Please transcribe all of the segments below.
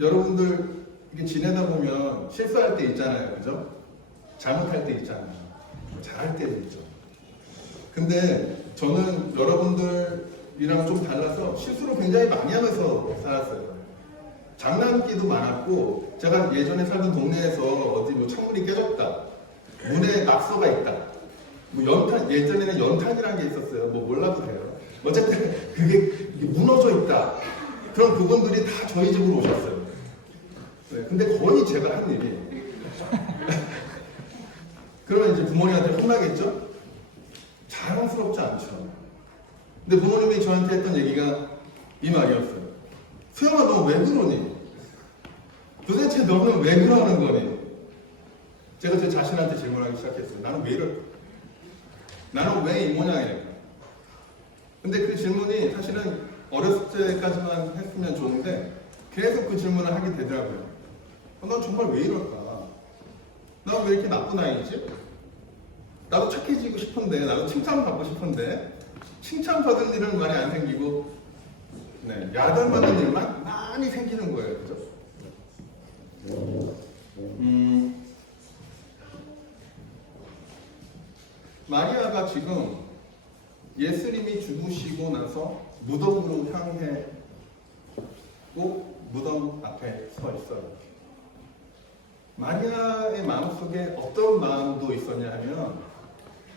여러분들 이렇게 지내다 보면 실수할 때 있잖아요. 그죠? 잘못할 때 있잖아요. 잘할 때도 있죠. 근데 저는 여러분들이랑 좀 달라서 실수를 굉장히 많이 하면서 살았어요. 장난기도 많았고, 제가 예전에 살던 동네에서 어디 뭐 창문이 깨졌다, 문에 낙서가 있다, 뭐 연탄, 예전에는 연탄이라는 게 있었어요. 뭐 몰라도 돼요. 어쨌든 그게 무너져 있다. 그럼 그분들이 다 저희 집으로 오셨어요. 네, 근데 거의 제가 한 일이. 그러면 이제 부모님한테 혼나겠죠? 자랑스럽지 않죠. 근데 부모님이 저한테 했던 얘기가 이 말이었어요. 수영아, 너 왜 그러니? 도대체 너는 왜 그러는 거니? 제가 제 자신한테 질문하기 시작했어요. 나는 왜 이럴까? 나는 왜 이 모양일까? 근데 그 질문이 사실은 어렸을 때까지만 했으면 좋은데 계속 그 질문을 하게 되더라고요. 난 정말 왜 이럴까? 난 왜 이렇게 나쁜 아이지? 나도 착해지고 싶은데, 나도 칭찬받고 싶은데, 칭찬받은 일은 많이 안 생기고, 네, 야단받는 일만 많이 생기는 거예요. 그죠? 마리아가 지금 예수님이 죽으시고 나서 무덤으로 향해 무덤 앞에 서 있어요. 마리아의 마음속에 어떤 마음도 있었냐 하면,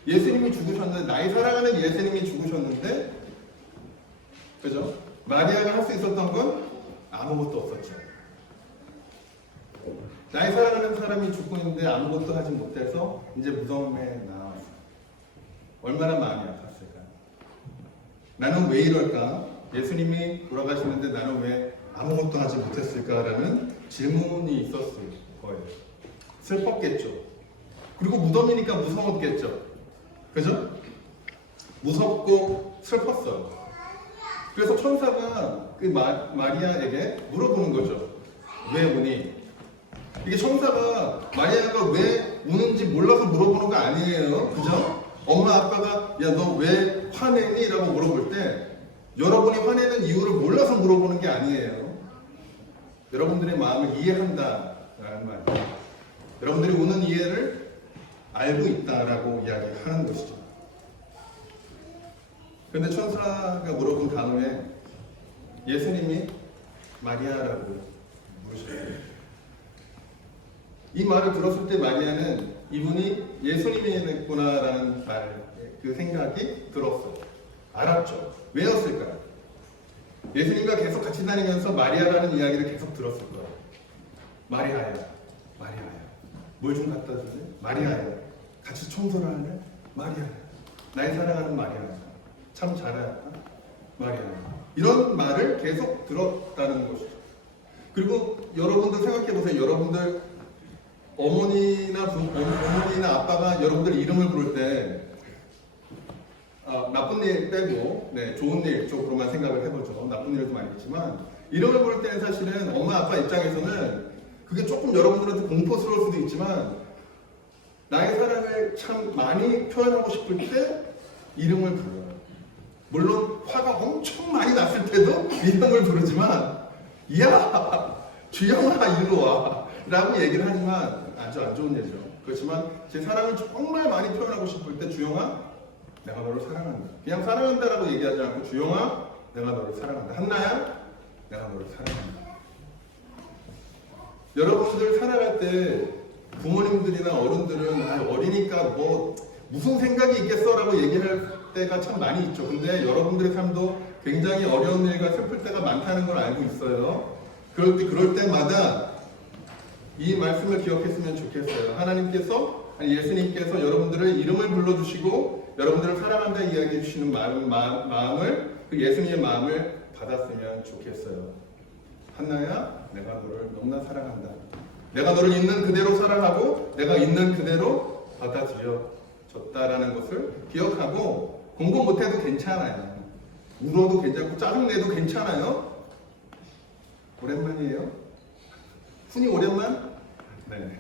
예수님이 죽으셨는데, 나의 사랑하는 예수님이 죽으셨는데, 그죠? 마리아가 할 수 있었던 건 아무것도 없었죠. 나의 사랑하는 사람이 죽고 있는데 아무것도 하지 못해서 이제 무덤에 나왔어. 얼마나 마음이 아팠을까? 나는 왜 이럴까? 예수님이 돌아가시는데 나는 왜 아무것도 하지 못했을까라는 질문이 있었을 거예요. 슬펐겠죠. 그리고 무덤이니까 무서웠겠죠. 그죠? 무섭고 슬펐어요. 그래서 천사가 그 마리아에게 물어보는 거죠. 왜 우니? 이게 천사가 마리아가 왜 우는지 몰라서 물어보는 거 아니에요. 그죠? 엄마 아빠가 야, 너 왜 화내니? 라고 물어볼 때 여러분이 화내는 이유를 몰라서 물어보는 게 아니에요. 여러분들의 마음을 이해한다 라는 말이에요. 여러분들이 우는 이해를 알고 있다라고 이야기하는 것이죠. 그런데 천사가 물어본 다음에 예수님이 마리아라고 부르셨어요. 이 말을 들었을 때 마리아는 이분이 예수님이겠구나라는 그 생각이 들었어요. 알았죠. 왜였을까요? 예수님과 계속 같이 다니면서 마리아라는 이야기를 계속 들었을 거예요. 마리아야, 마리아야. 뭘 좀 갖다 주지? 마리아야. 같이 청소를 할래? 마리아야. 나의 사랑하는 마리아야. 참 잘하였다. 마리아야. 이런 말을 계속 들었다는 것이죠. 그리고 여러분들 생각해보세요. 여러분들 어머니나 아빠가 여러분들 이름을 부를 때 나쁜 일 빼고 좋은 일 쪽으로만 생각을 해보죠. 나쁜 일도 많이 있지만 이름을 부를 때는 사실은 엄마 아빠 입장에서는 그게 조금 여러분들한테 공포스러울 수도 있지만 나의 사랑을 참 많이 표현하고 싶을 때 이름을 불러요. 물론 화가 엄청 많이 났을 때도 이름을 부르지만 야 주영아 이리 와 라고 얘기를 하지만 아주 안 좋은 예죠. 그렇지만 제 사랑을 정말 많이 표현하고 싶을 때 주영아 내가 너를 사랑한다. 그냥 사랑한다라고 얘기하지 않고 주영아 내가 너를 사랑한다. 한나야 내가 너를 사랑한다. 여러분들 살아갈 때 부모님들이나 어른들은 어리니까 뭐 무슨 생각이 있겠어 라고 얘기할 때가 참 많이 있죠. 근데 여러분들의 삶도 굉장히 어려운 일과 슬플 때가 많다는 걸 알고 있어요. 그럴 때마다 이 말씀을 기억했으면 좋겠어요. 하나님께서, 예수님께서 여러분들의 이름을 불러주시고 여러분들을 사랑한다 이야기해 주시는 마음을, 그 예수님의 마음을 받았으면 좋겠어요. 한나야, 내가 너를 너무나 사랑한다. 내가 너를 있는 그대로 사랑하고 내가 있는 그대로 받아들여줬다라는 것을 기억하고 공부 못해도 괜찮아요. 울어도 괜찮고 짜증내도 괜찮아요. 오랜만이에요. 훈이 오랜만? 네.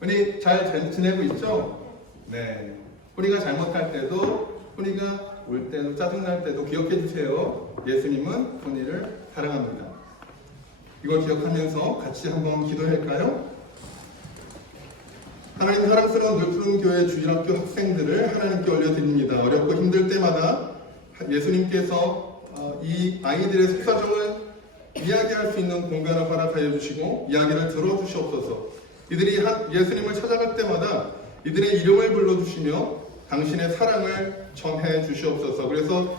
훈이 잘 지내고 있죠? 네. 훈이가 잘못할 때도, 훈이가 울 때도, 짜증날 때도 기억해 주세요. 예수님은 훈이를 사랑합니다. 이걸 기억하면서 같이 한번 기도할까요? 하나님 사랑스러운 늘푸른 교회 주일학교 학생들을 하나님께 올려드립니다. 어렵고 힘들 때마다 예수님께서 이 아이들의 속사정을 이야기할 수 있는 공간을 허락하여 주시고 이야기를 들어주시옵소서. 이들이 예수님을 찾아갈 때마다 이들의 이름을 불러주시며 당신의 사랑을 전해 주시옵소서. 그래서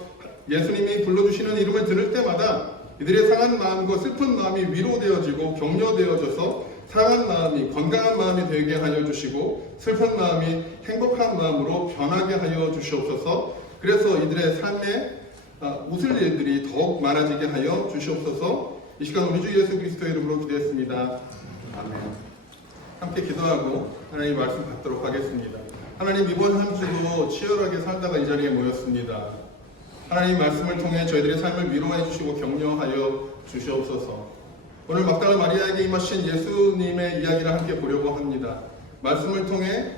예수님이 불러주시는 이름을 들을 때마다 이들의 상한 마음과 슬픈 마음이 위로되어지고 격려되어져서 상한 마음이 건강한 마음이 되게 하여 주시고 슬픈 마음이 행복한 마음으로 변하게 하여 주시옵소서. 그래서 이들의 삶에 웃을 일들이 더욱 많아지게 하여 주시옵소서. 이 시간 우리 주 예수 그리스도의 이름으로 기도했습니다. 아멘. 함께 기도하고 하나님 말씀 받도록 하겠습니다. 하나님 이번 한 주도 치열하게 살다가 이 자리에 모였습니다. 하나님 말씀을 통해 저희들의 삶을 위로해 주시고 격려하여 주시옵소서. 오늘 막달라 마리아에게 임하신 예수님의 이야기를 함께 보려고 합니다. 말씀을 통해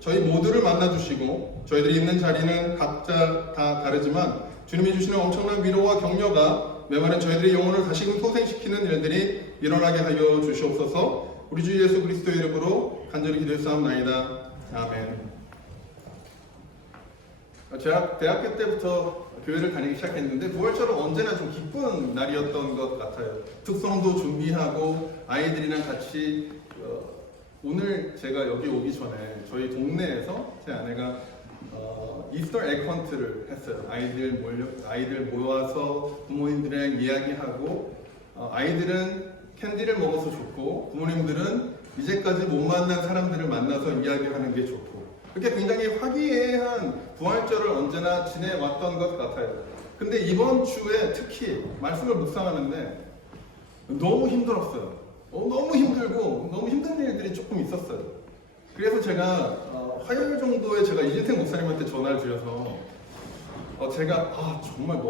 저희 모두를 만나 주시고 저희들이 있는 자리는 각자 다 다르지만 주님이 주시는 엄청난 위로와 격려가 메마른 저희들의 영혼을 다시금 소생시키는 일들이 일어나게 하여 주시옵소서. 우리 주 예수 그리스도의 이름으로 간절히 기도했사옵나이다. 아멘. 제가 대학교 때부터 교회를 다니기 시작했는데 9월처럼 언제나 좀 기쁜 날이었던 것 같아요. 특성도 준비하고 아이들이랑 같이 오늘 제가 여기 오기 전에 저희 동네에서 제 아내가 이스터 에그헌트를 했어요. 아이들 모아서 부모님들이랑 이야기하고 아이들은 캔디를 먹어서 좋고 부모님들은 이제까지 못 만난 사람들을 만나서 이야기하는 게 좋고 그렇게 굉장히 화기애애한 부활절을 언제나 지내왔던 것 같아요. 근데 이번 주에 특히 말씀을 묵상하는데 너무 힘들었어요. 너무 힘들고 너무 힘든 일들이 조금 있었어요. 그래서 제가 화요일 정도에 제가 이진택 목사님한테 전화를 드려서 제가 정말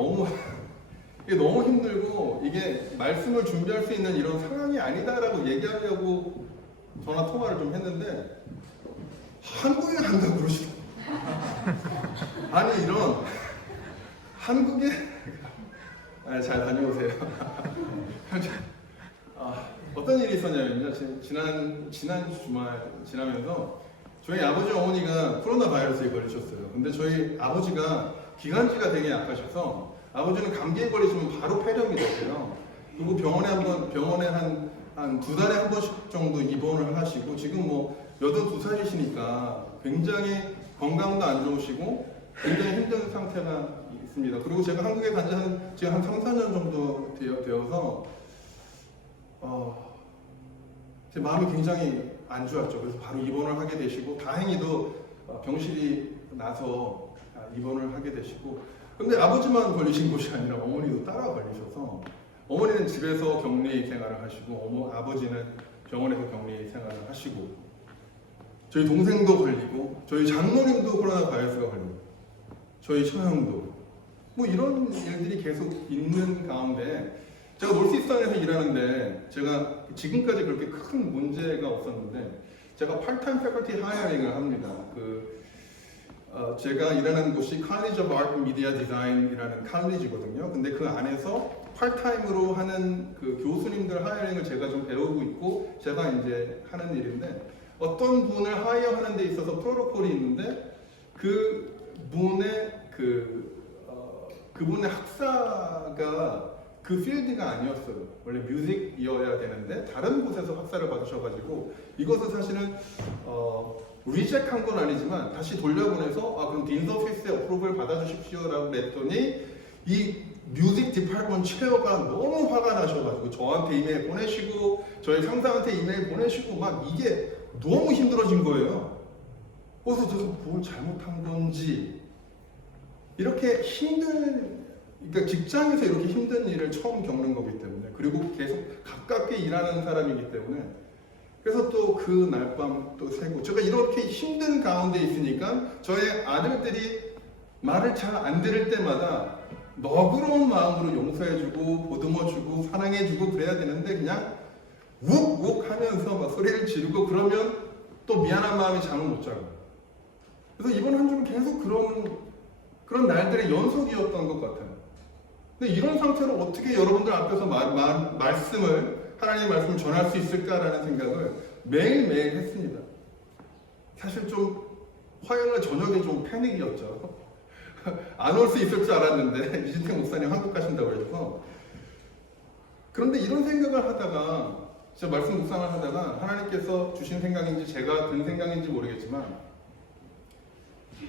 이게 너무 힘들고 이게 말씀을 준비할 수 있는 이런 상황이 아니다라고 얘기하려고 전화 통화를 좀 했는데 한국에 간다고 그러시더라고요. 아니 이런 한국에 잘 다녀오세요. 어떤 일이 있었냐면요. 지난 주말 지나면서 저희 아버지 어머니가 코로나 바이러스에 걸리셨어요. 근데 저희 아버지가 기관지가 되게 약하셔서 아버지는 감기에 걸리시면 바로 폐렴이 되세요. 그리고 병원에 한 2달에 한 번씩 정도 입원을 하시고 지금 82살이시니까 굉장히 건강도 안 좋으시고 굉장히 힘든 상태가 있습니다. 그리고 제가 한국에 간 지 지금 한 3, 4년 정도 되어서 제 마음이 굉장히 안 좋았죠. 그래서 바로 입원을 하게 되시고 다행히도 병실이 나서 입원을 하게 되시고 근데 아버지만 걸리신 것이 아니라 어머니도 따라 걸리셔서 어머니는 집에서 격리 생활을 하시고 아버지는 병원에서 격리 생활을 하시고 저희 동생도 걸리고 저희 장모님도 코로나 바이러스가 걸리고 저희 처형도 이런 일들이 계속 있는 가운데 제가 놀시스턴에서 일하는데 제가 지금까지 그렇게 큰 문제가 없었는데 제가 파트타임 패컬티 하이어링을 합니다. 제가 일하는 곳이 College of Art and Media Design이라는 칼리지거든요. 근데 그 안에서 파트타임으로 하는 그 교수님들 하이어링을 제가 좀 배우고 있고 제가 이제 하는 일인데 어떤 분을 하이어하는 데 있어서 프로토콜이 있는데 그분의 학사가 그 필드가 아니었어요. 원래 뮤직이어야 되는데 다른 곳에서 학사를 받으셔가지고 이것은 사실은 리젝한 건 아니지만 다시 돌려보내서 그럼 딘 서피스의 어프로브를 받아주십시오라고 그랬더니 이 뮤직 디파트먼트 체어가 너무 화가 나셔가지고 저한테 이메일 보내시고 저희 상사한테 이메일 보내시고 막 이게 너무 힘들어진 거예요. 그래서 제가 뭘 잘못한 건지 이렇게 그러니까 직장에서 이렇게 힘든 일을 처음 겪는 거기 때문에 그리고 계속 가깝게 일하는 사람이기 때문에 그래서 또 그 날밤 또 새고 제가 이렇게 힘든 가운데 있으니까 저의 아들들이 말을 잘 안 들을 때마다 너그러운 마음으로 용서해주고 보듬어주고 사랑해주고 그래야 되는데 그냥 욱욱 하면서 막 소리를 지르고 그러면 또 미안한 마음이 잠을 못 자고 그래서 이번 한 주는 계속 그런 날들의 연속이었던 것 같아요. 근데 이런 상태로 어떻게 여러분들 앞에서 하나님의 말씀을 전할 수 있을까라는 생각을 매일매일 했습니다. 사실 좀 화요일 저녁에 좀 패닉이었죠. 안 올 수 있을 줄 알았는데 이진택 목사님 한국 가신다고 그래서. 그런데 이런 생각을 하다가 진짜 말씀 묵상을 하다가 하나님께서 주신 생각인지 제가 든 생각인지 모르겠지만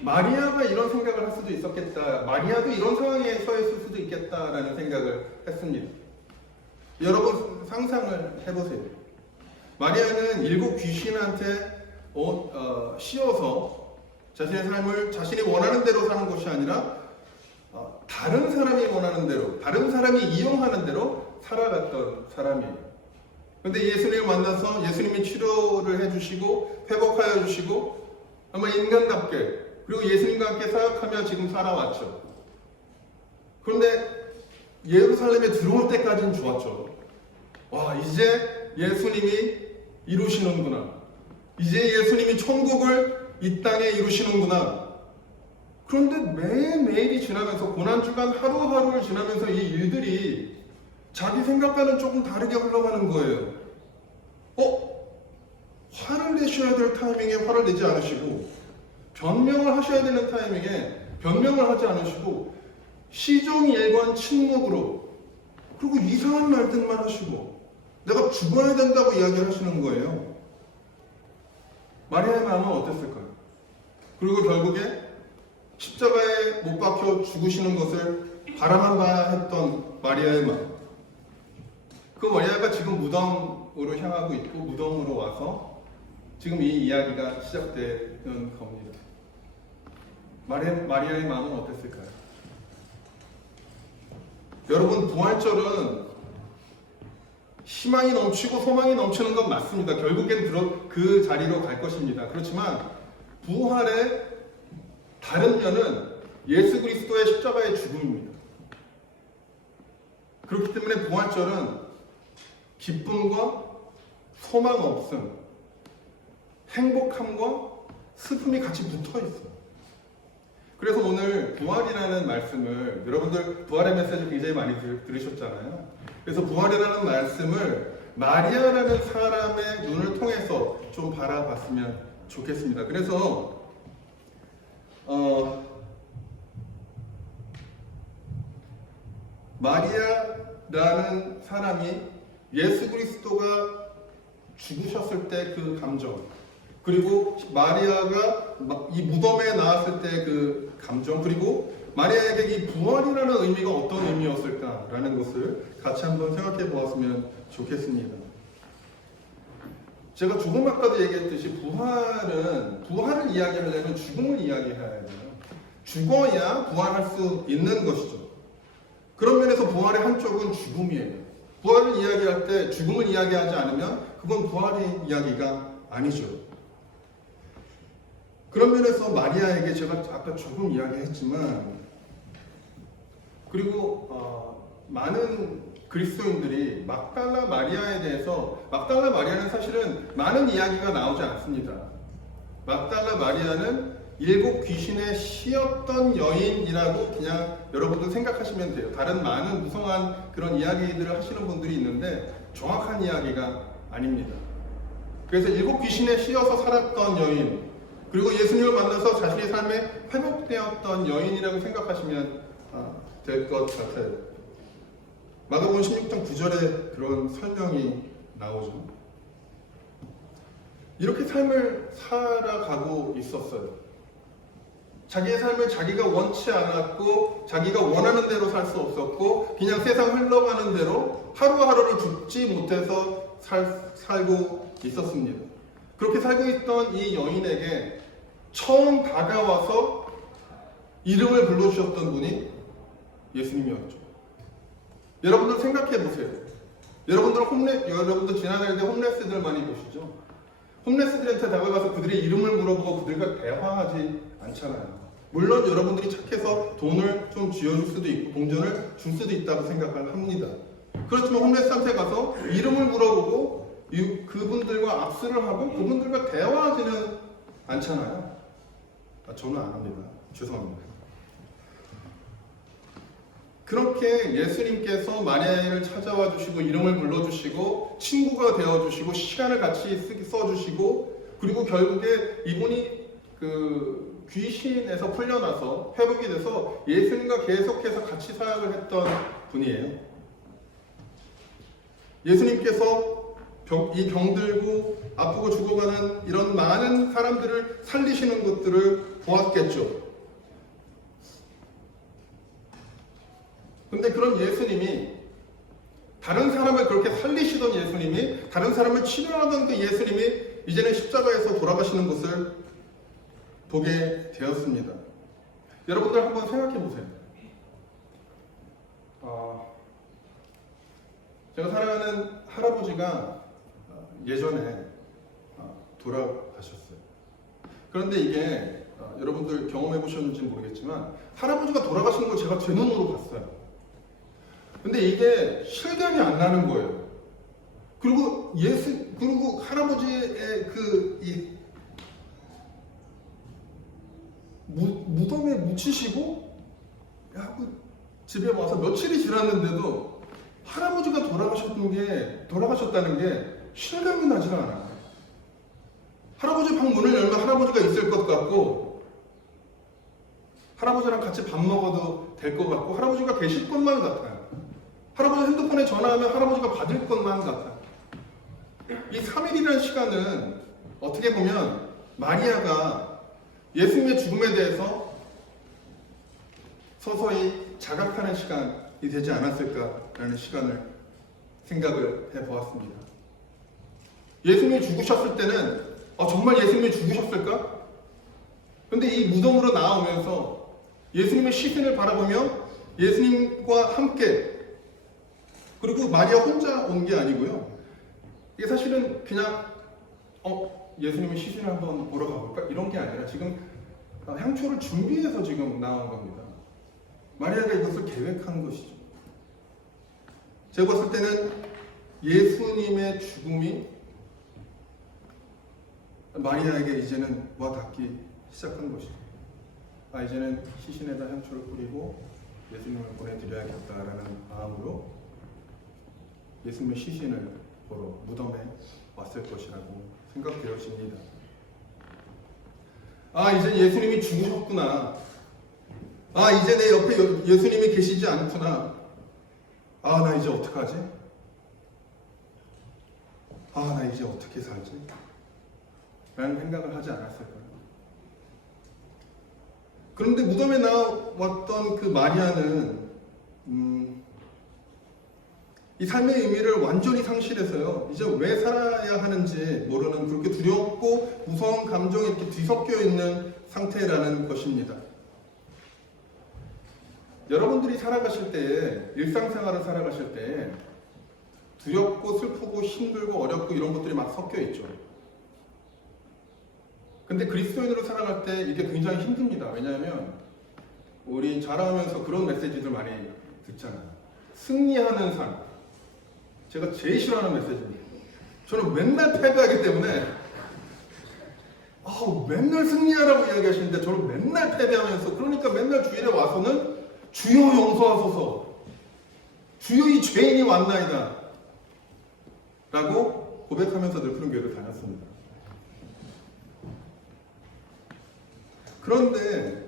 마리아가 이런 생각을 할 수도 있었겠다. 마리아도 이런 상황에 서 있을 수도 있겠다라는 생각을 했습니다. 여러분 상상을 해보세요. 마리아는 7 귀신한테 씌워서 자신의 삶을 자신이 원하는 대로 사는 것이 아니라 다른 사람이 원하는 대로, 다른 사람이 이용하는 대로 살아갔던 사람이에요. 그런데 예수님을 만나서 예수님이 치료를 해주시고 회복하여 주시고 아마 인간답게 그리고 예수님과 함께 사역하며 지금 살아왔죠. 그런데 예루살렘에 들어올 때까지는 좋았죠. 와, 이제 예수님이 이루시는구나. 이제 예수님이 천국을 이 땅에 이루시는구나. 그런데 매일매일이 지나면서 고난주간 하루하루를 지나면서 이 일들이 자기 생각과는 조금 다르게 흘러가는 거예요. 화를 내셔야 될 타이밍에 화를 내지 않으시고 변명을 하셔야 되는 타이밍에 변명을 하지 않으시고 시종일관 침묵으로 그리고 이상한 말들만 하시고 내가 죽어야 된다고 이야기하시는 거예요. 마리아의 마음은 어땠을까요? 그리고 결국에 십자가에 못 박혀 죽으시는 것을 바라만 봐야 했던 마리아의 마음. 그 마리아가 지금 무덤으로 향하고 있고 무덤으로 와서 지금 이 이야기가 시작되는 겁니다. 마리아의 마음은 어땠을까요? 여러분, 부활절은 희망이 넘치고 소망이 넘치는 건 맞습니다. 결국엔 그 자리로 갈 것입니다. 그렇지만 부활의 다른 면은 예수 그리스도의 십자가의 죽음입니다. 그렇기 때문에 부활절은 기쁨과 소망 없음, 행복함과 슬픔이 같이 붙어 있어요. 그래서 오늘 부활이라는 말씀을 여러분들 부활의 메시지 굉장히 많이 들으셨잖아요. 그래서 부활이라는 말씀을 마리아라는 사람의 눈을 통해서 좀 바라봤으면 좋겠습니다. 그래서 마리아라는 사람이 예수 그리스도가 죽으셨을 때 그 감정, 그리고 마리아가 이 무덤에 나왔을 때 그 감정, 그리고 마리아에게 이 부활이라는 의미가 어떤 의미였을까라는 것을 같이 한번 생각해 보았으면 좋겠습니다. 제가 조금 아까도 얘기했듯이 부활을 이야기하려면 죽음을 이야기해야 돼요. 죽어야 부활할 수 있는 것이죠. 그런 면에서 부활의 한쪽은 죽음이에요. 부활을 이야기할 때 죽음을 이야기하지 않으면 그건 부활의 이야기가 아니죠. 그런 면에서 마리아에게 제가 아까 조금 이야기했지만, 그리고 많은 그리스도인들이 막달라 마리아에 대해서, 막달라 마리아는 사실은 많은 이야기가 나오지 않습니다. 막달라 마리아는 7 귀신에 씌었던 여인이라고 그냥 여러분들 생각하시면 돼요. 다른 많은 무성한 그런 이야기들을 하시는 분들이 있는데 정확한 이야기가 아닙니다. 그래서 7 귀신에 씌어서 살았던 여인, 그리고 예수님을 만나서 자신의 삶에 회복되었던 여인이라고 생각하시면 될 것 같아요. 마가복음 16장 9절에 그런 설명이 나오죠. 이렇게 삶을 살아가고 있었어요. 자기의 삶을 자기가 원치 않았고 자기가 원하는 대로 살 수 없었고 그냥 세상 흘러가는 대로 하루하루를 죽지 못해서 살고 있었습니다. 그렇게 살고 있던 이 여인에게 처음 다가와서 이름을 불러주셨던 분이 예수님이었죠. 여러분들 생각해 보세요. 여러분들 지나다닐 때 홈레스들 많이 보시죠? 홈레스들한테 다가가서 그들의 이름을 물어보고 그들과 대화하지 않잖아요. 물론 여러분들이 착해서 돈을 좀 쥐어줄 수도 있고 동전을 줄 수도 있다고 생각을 합니다. 그렇지만 홈레스한테 가서 이름을 물어보고 그분들과 악수를 하고 그분들과 대화하지는 않잖아요. 저는 안 합니다. 죄송합니다. 그렇게 예수님께서 마리아를 찾아와 주시고 이름을 불러주시고 친구가 되어주시고 시간을 같이 써주시고 그리고 결국에 이분이 그 귀신에서 풀려나서 회복이 돼서 예수님과 계속해서 같이 사역을 했던 분이에요. 예수님께서 이 병들고 아프고 죽어가는 이런 많은 사람들을 살리시는 것들을 보았겠죠. 근데 그런 예수님이 다른 사람을 그렇게 살리시던 예수님이 다른 사람을 치료하던 그 예수님이 이제는 십자가에서 돌아가시는 것을 보게 되었습니다. 여러분들 한번 생각해 보세요. 제가 사랑하는 할아버지가 예전에 돌아가셨어요. 그런데 이게 여러분들 경험해 보셨는지 모르겠지만 할아버지가 돌아가시는 걸 제가 제 눈으로 봤어요. 근데 이게 실감이 안 나는 거예요. 그리고 그리고 할아버지의 이 무덤에 묻히시고 집에 와서 며칠이 지났는데도 할아버지가 돌아가셨다는 게 실감이 나질 않아요. 할아버지 방 문을 열면 할아버지가 있을 것 같고 할아버지랑 같이 밥 먹어도 될 것 같고 할아버지가 계실 것만 같아요. 할아버지 핸드폰에 전화하면 할아버지가 받을 것만 같아요. 이 3일이라는 시간은 어떻게 보면 마리아가 예수님의 죽음에 대해서 서서히 자각하는 시간이 되지 않았을까라는 시간을 생각을 해보았습니다. 예수님이 죽으셨을 때는 정말 예수님이 죽으셨을까? 그런데 이 무덤으로 나오면서 예수님의 시신을 바라보며 예수님과 함께 그리고 마리아 혼자 온 게 아니고요. 이게 사실은 그냥 예수님의 시신을 한번 보러 가볼까? 이런 게 아니라 지금 향초를 준비해서 지금 나온 겁니다. 마리아가 이것을 계획한 것이죠. 제가 봤을 때는 예수님의 죽음이 마리아에게 이제는 와 닿기 시작한 것이죠. 이제는 시신에다 향초를 뿌리고 예수님을 보내드려야겠다라는 마음으로 예수님의 시신을 보러 무덤에 왔을 것이라고 생각되어집니다. 이제 예수님이 죽으셨구나. 이제 내 옆에 예수님이 계시지 않구나. 나 이제 어떡하지? 나 이제 어떻게 살지? 라는 생각을 하지 않았을까요? 그런데 무덤에 나왔던 그 마리아는 이 삶의 의미를 완전히 상실해서요. 이제 왜 살아야 하는지 모르는 그렇게 두렵고 무서운 감정이 이렇게 뒤섞여 있는 상태라는 것입니다. 여러분들이 살아가실 때에 일상생활을 살아가실 때에 두렵고 슬프고 힘들고 어렵고 이런 것들이 막 섞여 있죠. 근데 그리스도인으로 살아갈 때 이게 굉장히 힘듭니다. 왜냐하면 우리 자라면서 그런 메시지들 많이 듣잖아요. 승리하는 삶. 제가 제일 싫어하는 메시지입니다. 저는 맨날 패배하기 때문에 맨날 승리하라고 이야기하시는데 저는 맨날 패배하면서 그러니까 맨날 주일에 와서는 주여 용서하소서 주여 이 죄인이 왔나이다 라고 고백하면서 늘 푸른 교회를 다녔습니다. 그런데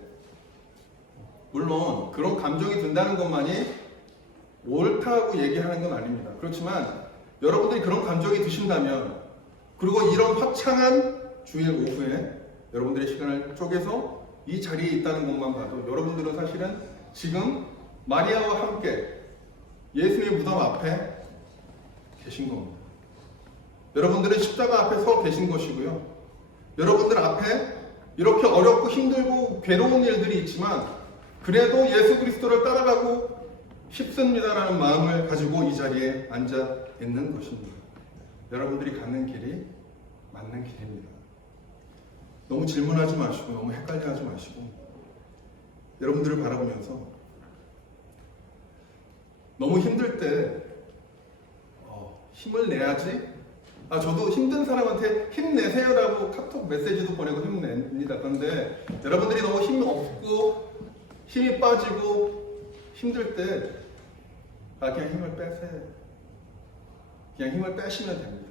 물론 그런 감정이 든다는 것만이 옳다고 얘기하는 건 아닙니다. 그렇지만 여러분들이 그런 감정이 드신다면 그리고 이런 화창한 주일 오후에 여러분들의 시간을 쪼개서 이 자리에 있다는 것만 봐도 여러분들은 사실은 지금 마리아와 함께 예수님의 무덤 앞에 계신 겁니다. 여러분들은 십자가 앞에 서 계신 것이고요. 여러분들 앞에 이렇게 어렵고 힘들고 괴로운 일들이 있지만 그래도 예수 그리스도를 따라가고 싶습니다라는 마음을 가지고 이 자리에 앉아 있는 것입니다. 여러분들이 가는 길이 맞는 길입니다. 너무 질문하지 마시고 너무 헷갈려하지 마시고 여러분들을 바라보면서 너무 힘들 때 힘을 내야지. 저도 힘든 사람한테 힘내세요라고 카톡 메시지도 보내고 힘냅니다. 그런데 여러분들이 너무 힘이 없고 힘이 빠지고 힘들 때 그냥 힘을 빼세요. 그냥 힘을 빼시면 됩니다.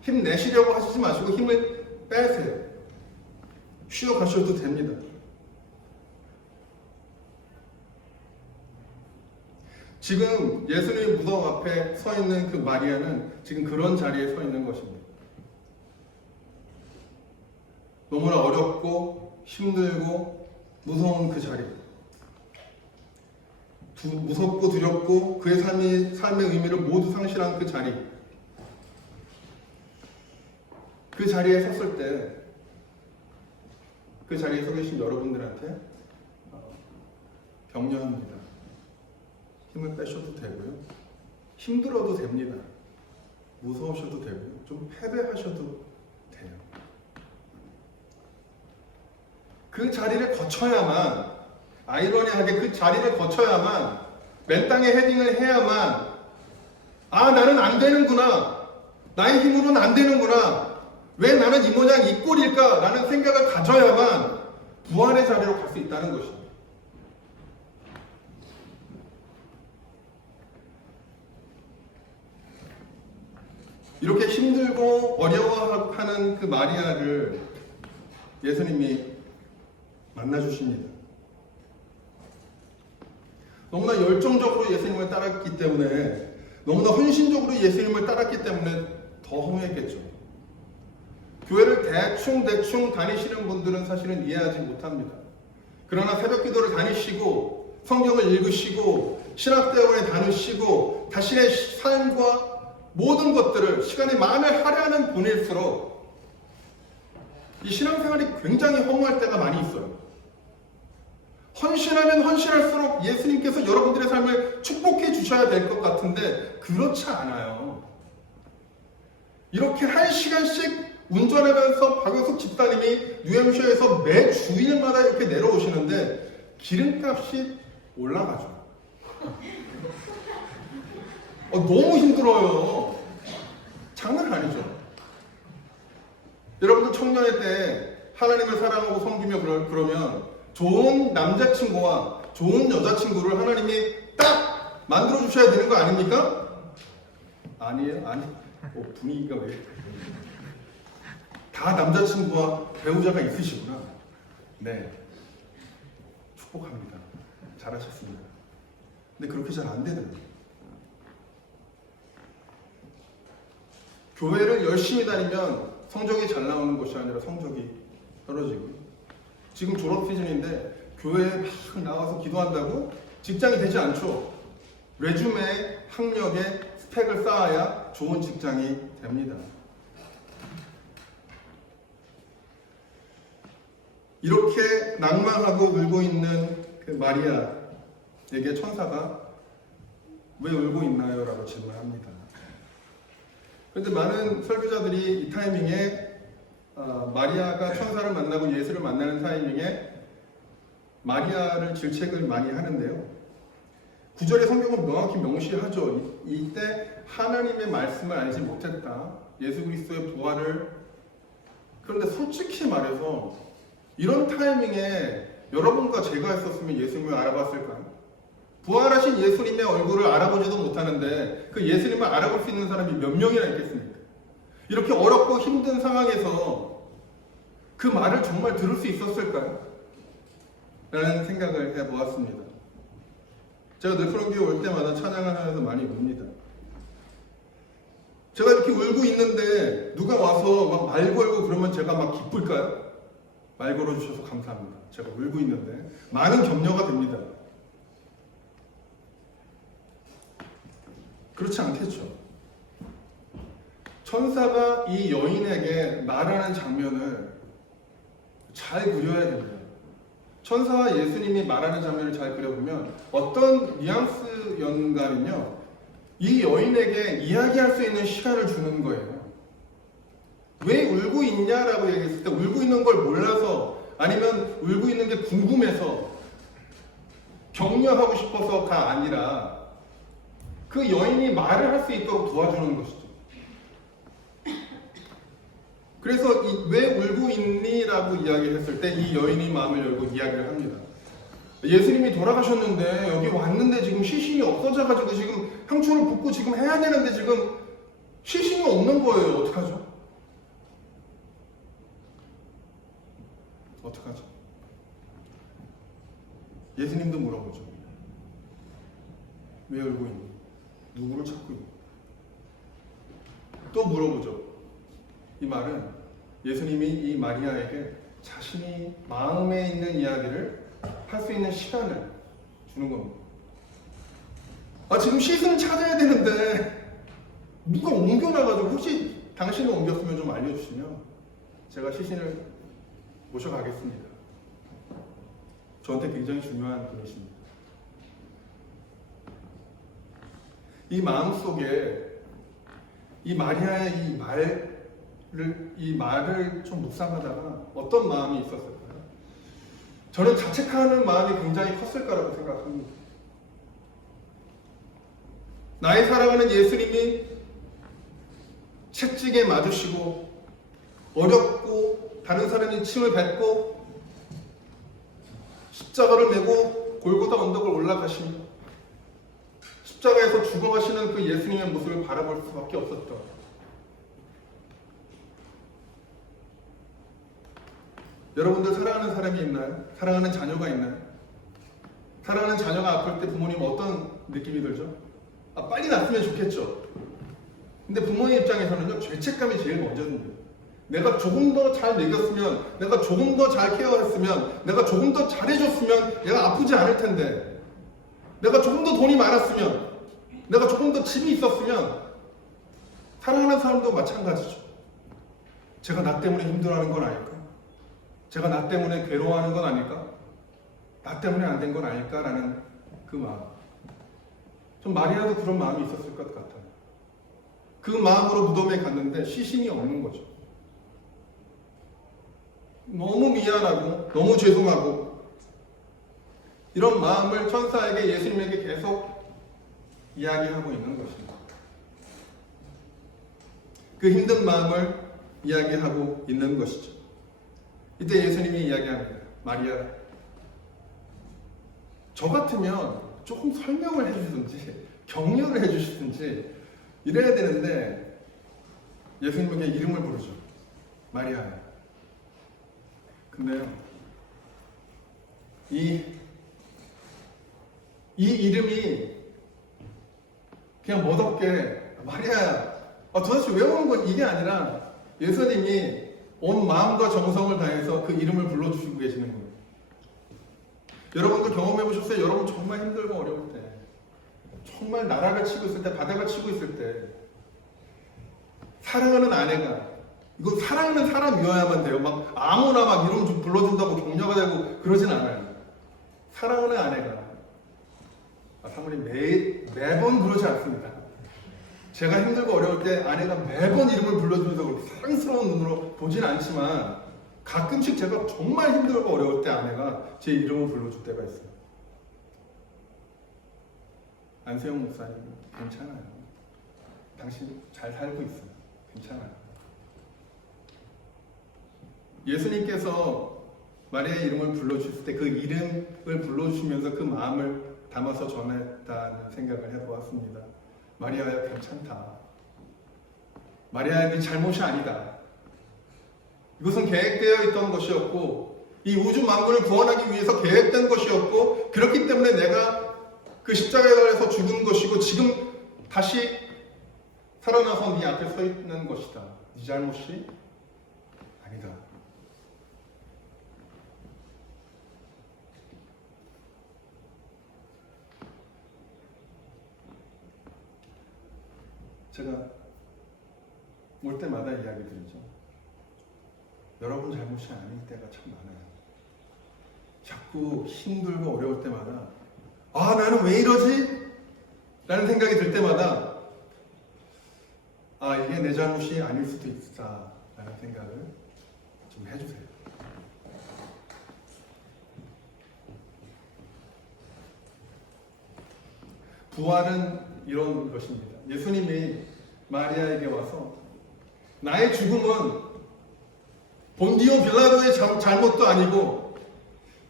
힘 내시려고 하시지 마시고 힘을 빼세요. 쉬어 가셔도 됩니다. 지금 예수님의 무덤 앞에 서 있는 그 마리아는 지금 그런 자리에 서 있는 것입니다. 너무나 어렵고 힘들고 무서운 그 자리. 무섭고 두렵고 그의 삶의 의미를 모두 상실한 그 자리. 그 자리에 섰을 때 그 자리에 서 계신 여러분들한테 격려합니다. 힘을 빼셔도 되고요. 힘들어도 됩니다. 무서우셔도 되고요. 좀 패배하셔도 돼요. 그 자리를 거쳐야만, 아이러니하게 그 자리를 거쳐야만, 맨 땅에 헤딩을 해야만, 나는 안 되는구나. 나의 힘으로는 안 되는구나. 왜 나는 이 모양 이 꼴일까? 라는 생각을 가져야만 부활의 자리로 갈 수 있다는 것입니다. 이렇게 힘들고 어려워하는 그 마리아를 예수님이 만나주십니다. 너무나 열정적으로 예수님을 따랐기 때문에, 너무나 헌신적으로 예수님을 따랐기 때문에 더 허무했겠죠. 교회를 대충 다니시는 분들은 사실은 이해하지 못합니다. 그러나 새벽 기도를 다니시고 성경을 읽으시고 신학대학원에 다니시고 자신의 삶과 모든 것들을 시간이 많이 할애하는 분일수록 이 신앙생활이 굉장히 허무할 때가 많이 있어요. 헌신하면 헌신할수록 예수님께서 여러분들의 삶을 축복해 주셔야 될 것 같은데 그렇지 않아요. 이렇게 1시간씩 운전하면서 박영숙 집사님이 뉴햄셔에서 매 주일마다 이렇게 내려오시는데 기름값이 올라가죠. 너무 힘들어요. 장난 아니죠. 여러분들 청년회 때 하나님을 사랑하고 섬기며 그러면 좋은 남자친구와 좋은 여자친구를 하나님이 딱 만들어주셔야 되는 거 아닙니까? 아니에요? 아니. 분위기가 왜 다 남자친구와 배우자가 있으시구나. 네, 축복합니다. 잘하셨습니다. 근데 그렇게 잘 안 되더라고요. 교회를 열심히 다니면 성적이 잘 나오는 것이 아니라 성적이 떨어지고, 지금 졸업 시즌인데 교회에 막 나와서 기도한다고 직장이 되지 않죠. 레주메, 학력에 스펙을 쌓아야 좋은 직장이 됩니다. 이렇게 낭망하고 울고 있는 그 마리아에게 천사가 왜 울고 있나요? 라고 질문합니다. 그런데 많은 설교자들이 이 타이밍에 마리아가 천사를 만나고 예수를 만나는 타이밍에 마리아를 질책을 많이 하는데요. 9절의 성경은 명확히 명시하죠. 이때 하나님의 말씀을 알지 못했다. 예수 그리스도의 부활을. 그런데 솔직히 말해서 이런 타이밍에 여러분과 제가 했었으면 예수님을 알아봤을까요? 부활하신 예수님의 얼굴을 알아보지도 못하는데 그 예수님을 알아볼 수 있는 사람이 몇 명이나 있겠습니까? 이렇게 어렵고 힘든 상황에서 그 말을 정말 들을 수 있었을까요? 라는 생각을 해보았습니다. 제가 늘프런교회 올 때마다 찬양을 하면서 많이 웁니다. 제가 이렇게 울고 있는데 누가 와서 막 말 걸고 그러면 제가 막 기쁠까요? 말 걸어주셔서 감사합니다. 제가 울고 있는데 많은 격려가 됩니다. 그렇지 않겠죠. 천사가 이 여인에게 말하는 장면을 잘 그려야 됩니다. 천사와 예수님이 말하는 장면을 잘 그려보면 어떤 뉘앙스였는가면요, 이 여인에게 이야기할 수 있는 시간을 주는 거예요. 왜 울고 있냐라고 얘기했을 때 울고 있는 걸 몰라서, 아니면 울고 있는 게 궁금해서 격려하고 싶어서가 아니라 그 여인이 말을 할 수 있도록 도와주는 것이죠. 그래서 왜 울고 있니? 라고 이야기했을 때 이 여인이 마음을 열고 이야기를 합니다. 예수님이 돌아가셨는데 여기 왔는데 지금 시신이 없어져가지고 지금 형초를 붓고 지금 해야 되는데 지금 시신이 없는 거예요. 어떡하죠? 어떡하죠? 예수님도 물어보죠. 왜 울고 있니? 누구를 찾고 있니? 또 물어보죠. 이 말은 예수님이 이 마리아에게 자신이 마음에 있는 이야기를 할 수 있는 시간을 주는 겁니다. 지금 시신을 찾아야 되는데 누가 옮겨놔가지고 혹시 당신이 옮겼으면 좀 알려주시면 제가 시신을 모셔가겠습니다. 저한테 굉장히 중요한 분이십니다. 이 마음속에 이 마리아의 이 말을 좀 묵상하다가 어떤 마음이 있었을까요? 저는 자책하는 마음이 굉장히 컸을 거라고 생각합니다. 나의 사랑하는 예수님이 채찍에 맞으시고 어렵고 다른 사람이 침을 뱉고 십자가를 메고 골고다 언덕을 올라가시며 십자가에서 죽어가시는 그 예수님의 모습을 바라볼 수밖에 없었죠. 여러분들 사랑하는 사람이 있나요? 사랑하는 자녀가 있나요? 사랑하는 자녀가 아플 때 부모님 어떤 느낌이 들죠? 빨리 났으면 좋겠죠. 근데 부모님 입장에서는요, 죄책감이 제일 먼저 듭니다. 내가 조금 더 잘 먹였으면, 내가 조금 더 잘 케어했으면, 내가 조금 더 잘해줬으면 얘가 아프지 않을 텐데, 내가 조금 더 돈이 많았으면, 내가 조금 더 집이 있었으면. 사랑하는 사람도 마찬가지죠. 제가 나 때문에 힘들어하는 건 아닐까? 제가 나 때문에 괴로워하는 건 아닐까? 나 때문에 안 된 건 아닐까라는 그 마음. 좀 마리아도 그런 마음이 있었을 것 같아요. 그 마음으로 무덤에 갔는데 시신이 없는 거죠. 너무 미안하고 너무 죄송하고 이런 마음을 천사에게 예수님에게 계속 이야기하고 있는 것입니다. 그 힘든 마음을 이야기하고 있는 것이죠. 이때 예수님이 이야기합니다. 마리아, 저 같으면 조금 설명을 해주든지 격려를 해주시든지 이래야 되는데 예수님에게 이름을 부르죠. 마리아야. 근데요, 이 이름이 그냥 멋없게 마리아야, 도대체 왜 오는 건 이게 아니라 예수님이 온 마음과 정성을 다해서 그 이름을 불러주시고 계시는 거예요. 여러분도 경험해 보셨어요? 여러분 정말 힘들고 어려울 때, 정말 나라가 치고 있을 때, 바다가 치고 있을 때, 사랑하는 아내가, 이거 사랑하는 사람이어야만 돼요. 막 아무나 막 이름 좀 불러준다고 격려가 되고 그러진 않아요. 사랑하는 아내가, 사모님 매번 그러지 않습니다. 제가 힘들고 어려울 때 아내가 매번 이름을 불러주면서 그렇게 사랑스러운 눈으로 보진 않지만 가끔씩 제가 정말 힘들고 어려울 때 아내가 제 이름을 불러줄 때가 있어요. 안세영 목사님, 괜찮아요. 당신 잘 살고 있어요. 괜찮아요. 예수님께서 마리아의 이름을 불러주실 때 그 이름을 불러주시면서 그 마음을 담아서 전했다는 생각을 해보았습니다. 마리아야, 괜찮다. 마리아야, 네 잘못이 아니다. 이것은 계획되어 있던 것이었고 이 우주 만물을 구원하기 위해서 계획된 것이었고 그렇기 때문에 내가 그 십자가에서 죽은 것이고 지금 다시 살아나서 네 앞에 서 있는 것이다. 네 잘못이 아니다. 제가 올 때마다 이야기 드리죠. 여러분 잘못이 아닐 때가 참 많아요. 자꾸 힘들고 어려울 때마다 나는 왜 이러지? 라는 생각이 들 때마다 이게 내 잘못이 아닐 수도 있다 라는 생각을 좀 해주세요. 부활은 이런 것입니다. 예수님이 마리아에게 와서 나의 죽음은 본디오 빌라도의 잘못도 아니고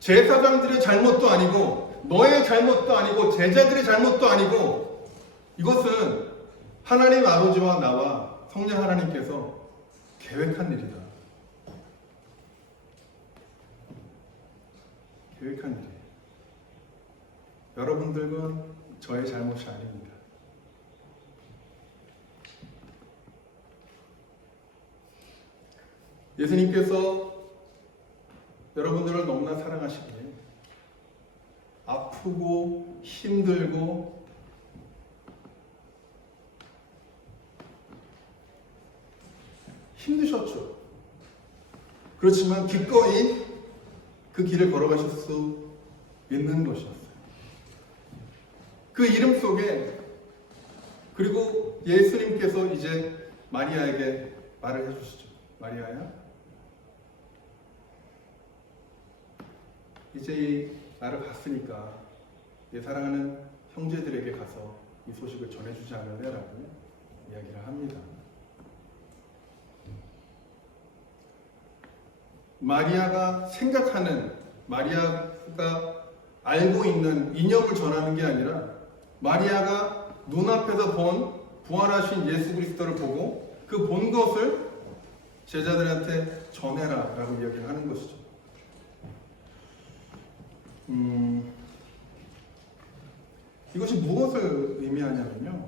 제사장들의 잘못도 아니고 너의 잘못도 아니고 제자들의 잘못도 아니고 이것은 하나님 아버지와 나와 성령 하나님께서 계획한 일이다. 계획한 일이에요. 여러분들은 저의 잘못이 아닙니다. 예수님께서 여러분들을 너무나 사랑하시기에 아프고 힘들고 힘드셨죠. 그렇지만 기꺼이 그 길을 걸어가실 수 있는 것이었어요. 그 이름 속에 그리고 예수님께서 이제 마리아에게 말을 해주시죠. 마리아야, 이제 나를 봤으니까 내 사랑하는 형제들에게 가서 이 소식을 전해주지 않을래? 라고 이야기를 합니다. 마리아가 생각하는, 마리아가 알고 있는 이념을 전하는 게 아니라 마리아가 눈앞에서 본 부활하신 예수 그리스도를 보고 그 본 것을 제자들한테 전해라 라고 이야기를 하는 것이죠. 이것이 무엇을 의미하냐면요,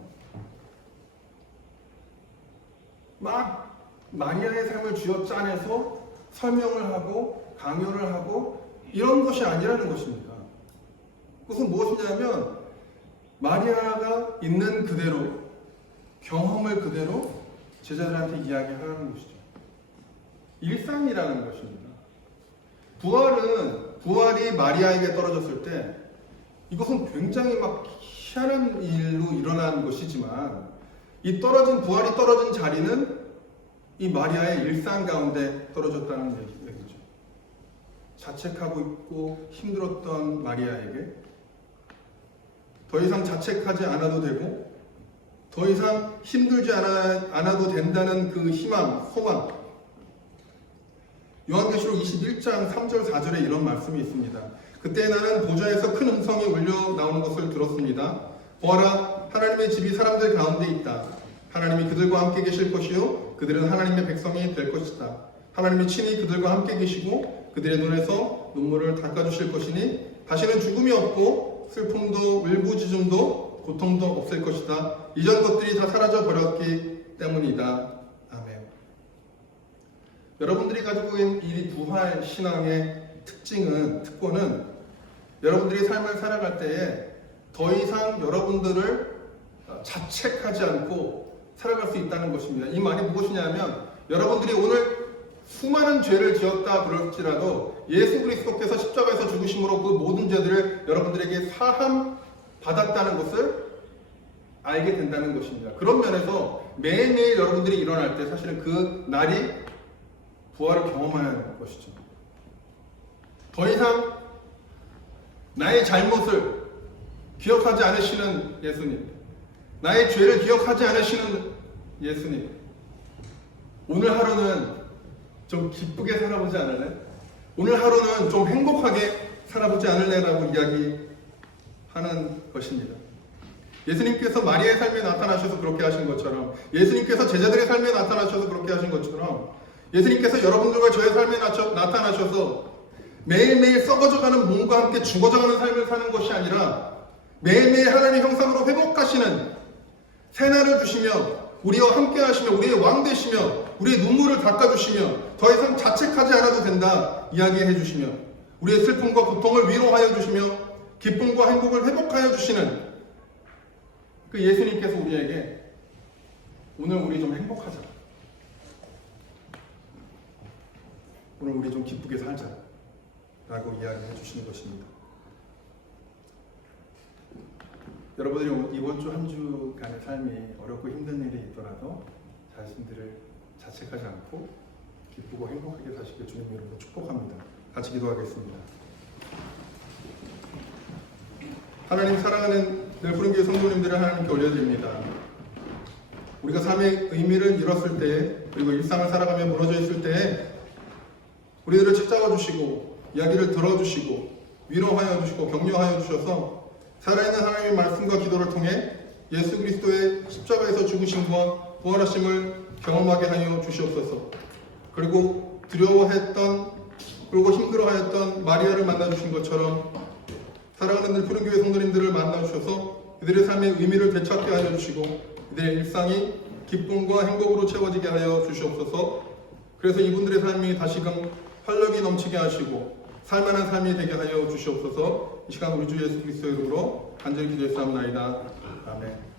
막 마리아의 삶을 쥐어짜내서 설명을 하고 강요를 하고 이런 것이 아니라는 것입니다. 그것은 무엇이냐면 마리아가 있는 그대로, 경험을 그대로 제자들한테 이야기하는 것이죠. 일상이라는 것입니다. 부활이 마리아에게 떨어졌을 때 이것은 굉장히 막 희한한 일로 일어난 것이지만 이 부활이 떨어진 자리는 이 마리아의 일상 가운데 떨어졌다는 얘기죠. 자책하고 있고 힘들었던 마리아에게 더 이상 자책하지 않아도 되고 더 이상 힘들지 않아도 된다는 그 희망, 소망. 요한계시록 21장 3절 4절에 이런 말씀이 있습니다. 그때 나는 보좌에서 큰 음성이 울려 나오는 것을 들었습니다. 보아라, 하나님의 집이 사람들 가운데 있다. 하나님이 그들과 함께 계실 것이요 그들은 하나님의 백성이 될 것이다. 하나님이 친히 그들과 함께 계시고 그들의 눈에서 눈물을 닦아주실 것이니 다시는 죽음이 없고 슬픔도 울부짖음도 고통도 없을 것이다. 이전 것들이 다 사라져 버렸기 때문이다. 아멘. 여러분들이 가지고 있는 이 부활 신앙의 특권은 여러분들이 삶을 살아갈 때에 더 이상 여러분들을 자책하지 않고 살아갈 수 있다는 것입니다. 이 말이 무엇이냐면 여러분들이 오늘 수많은 죄를 지었다 그럴지라도 예수 그리스도께서 십자가에서 죽으심으로 그 모든 죄들을 여러분들에게 사함 받았다는 것을 알게 된다는 것입니다. 그런 면에서 매일매일 여러분들이 일어날 때 사실은 그 날이 부활을 경험하는 것이죠. 더 이상 나의 잘못을 기억하지 않으시는 예수님, 나의 죄를 기억하지 않으시는 예수님, 오늘 하루는 좀 기쁘게 살아보지 않을래? 오늘 하루는 좀 행복하게 살아보지 않을래? 라고 이야기하는 것입니다. 예수님께서 마리아의 삶에 나타나셔서 그렇게 하신 것처럼, 예수님께서 제자들의 삶에 나타나셔서 그렇게 하신 것처럼, 예수님께서 여러분들과 저의 삶에 나타나셔서 매일매일 썩어져가는 몸과 함께 죽어져가는 삶을 사는 것이 아니라 매일매일 하나님의 형상으로 회복하시는 새날을 주시며 우리와 함께 하시며 우리의 왕 되시며 우리의 눈물을 닦아주시며 더 이상 자책하지 않아도 된다 이야기해 주시며 우리의 슬픔과 고통을 위로하여 주시며 기쁨과 행복을 회복하여 주시는 그 예수님께서 우리에게 오늘 우리 좀 행복하자, 오늘 우리 좀 기쁘게 살자 라고 이야기해 주시는 것입니다. 여러분들이 이번 주 한 주간의 삶이 어렵고 힘든 일이 있더라도 자신들을 자책하지 않고 기쁘고 행복하게 사시길 주님 이름으로 축복합니다. 같이 기도하겠습니다. 하나님 사랑하는 늘 푸른교회 성도님들을 하나님께 올려드립니다. 우리가 삶의 의미를 잃었을 때에 그리고 일상을 살아가며 무너져 있을 때에 우리들을 찾아와 주시고 이야기를 들어주시고 위로하여 주시고 격려하여 주셔서 살아있는 하나님의 말씀과 기도를 통해 예수 그리스도의 십자가에서 죽으심과 부활하심을 경험하게 하여 주시옵소서. 그리고 두려워했던 그리고 힘들어하였던 마리아를 만나주신 것처럼 사랑하는 푸른교회 성도님들을 만나주셔서 그들의 삶의 의미를 되찾게 하여 주시고 그들의 일상이 기쁨과 행복으로 채워지게 하여 주시옵소서. 그래서 이분들의 삶이 다시금 활력이 넘치게 하시고 살만한 삶이 되게 하여 주시옵소서. 이 시간 우리 주 예수 그리스도의 이름으로 간절히 기도했사옵나이다. 아멘.